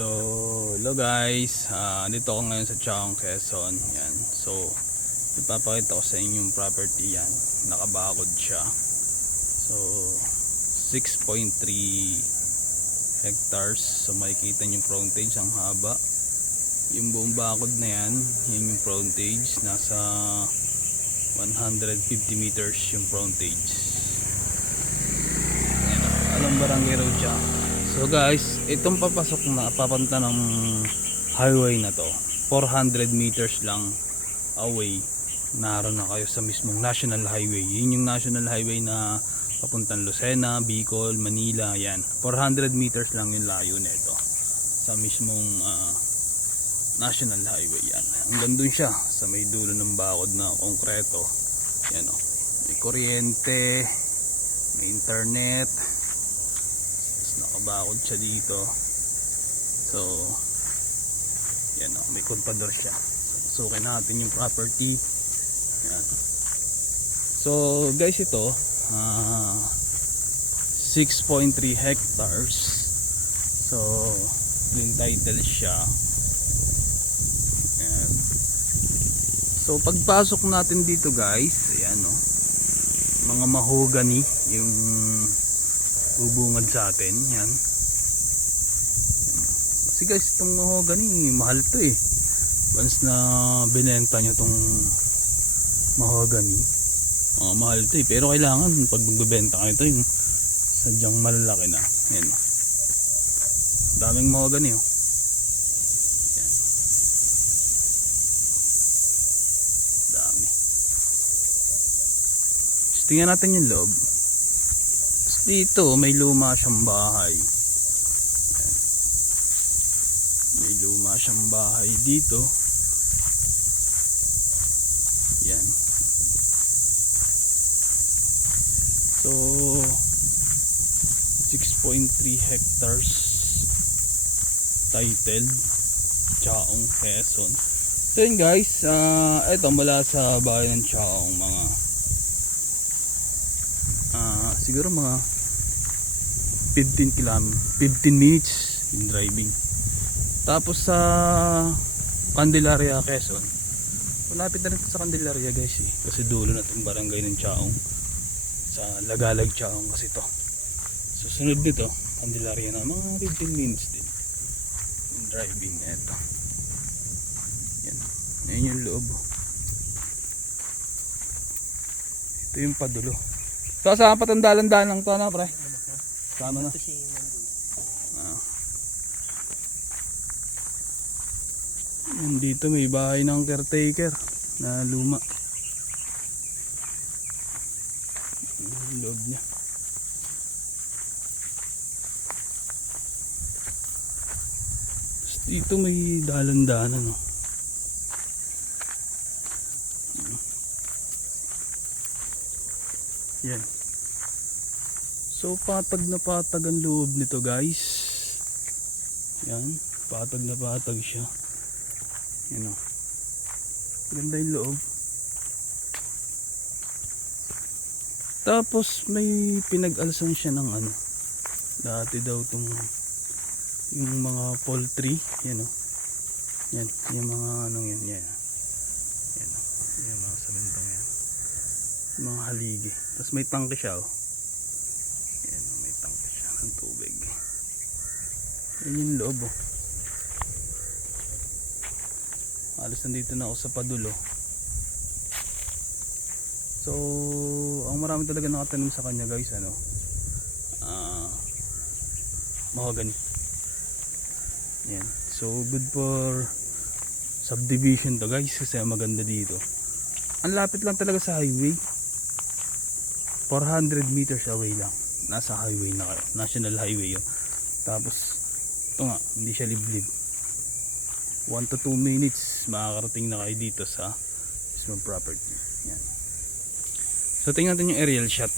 So, hello guys. Dito ako ngayon sa Chaong, Quezon. Yan. So, ipapakita ko sa inyo yung property yan. Nakabakod siya. So, 6.3 hectares. So, makikita nyo yung frontage, ang haba. Yung buong bakod na yan, yun yung frontage. Nasa 150 meters yung frontage. Yan. Alam barangay road siya. So guys, itong papasok na papunta ng highway na to, 400 meters lang away, naroon na kayo sa mismong national highway. Yun yung national highway na papuntang Lucena, Bicol, Manila. Yan, 400 meters lang yung layo nito sa mismong national highway. Yan, hanggang dun siya sa may dulo ng bakod na konkreto. Yan o, may kuryente, may internet, nakabakod siya dito. So yan o, may contador siya. Sukin natin yung property. Yan. So guys, ito 6.3 hectares. So yung title siya. Yan. So pagpasok natin dito guys, ayan o, mga mahogany yung bubungad sa atin. Yan. Kasi guys, itong mahogany mahal to eh. Once na binenta nyo itong mahogany, mahal to eh. Pero kailangan pag magbebenta kayo ito, yung sadyang malalaki na. Yan. Daming mahogany oh. Yan. Dami. So, tingnan natin yung loob. Dito may luma siyang bahay. Ayan. May luma siyang bahay dito. Yan. So 6.3 hectares, titled Chaong, Quezon. So yun guys, ito mula sa bahay ng Chaong, mga siguro mga 15 minutes in driving. Tapos sa Candelaria, Quezon, malapit na rin sa Candelaria guys eh, kasi dulo na itong barangay ng Chaong, sa Lagalag Chaong kasi to. Susunod dito Candelaria na, mga 15 minutes din in driving na ito. Yan, yan yung loob. Ito yung padulo. So sa patandalan-dalan lang to na pre. Sama na. Dito may bahay ng caretaker na luma. Yung loob niya. Dito may dalan-dalan no. Yan. So patag na patag ang loob nito guys. Yan, patag na patag siya. Yan o, ganda yung loob. Tapos may pinag-alsan siya ng ano, dati daw tong yung mga poultry. Yan o, yan, yung mga anong yan. Yan o, yung mga samentong yan, mga haligi. Tapos may tangke siya oh. Yan, may tangke siya ng tubig. Yan yung loob oh. Halos nandito na ako sa padulo. So ang marami talaga nakatanong sa kanya guys, ano, mahogany. Yan. So good for subdivision to guys, kasi maganda dito. Ang lapit lang talaga sa highway. 400 meters away lang, nasa highway na kayo, national highway yun. Tapos ito nga, hindi siya liblib. 1 to 2 minutes makakarating na kayo dito sa mismong property. Yan. So tingnan natin yung aerial shot.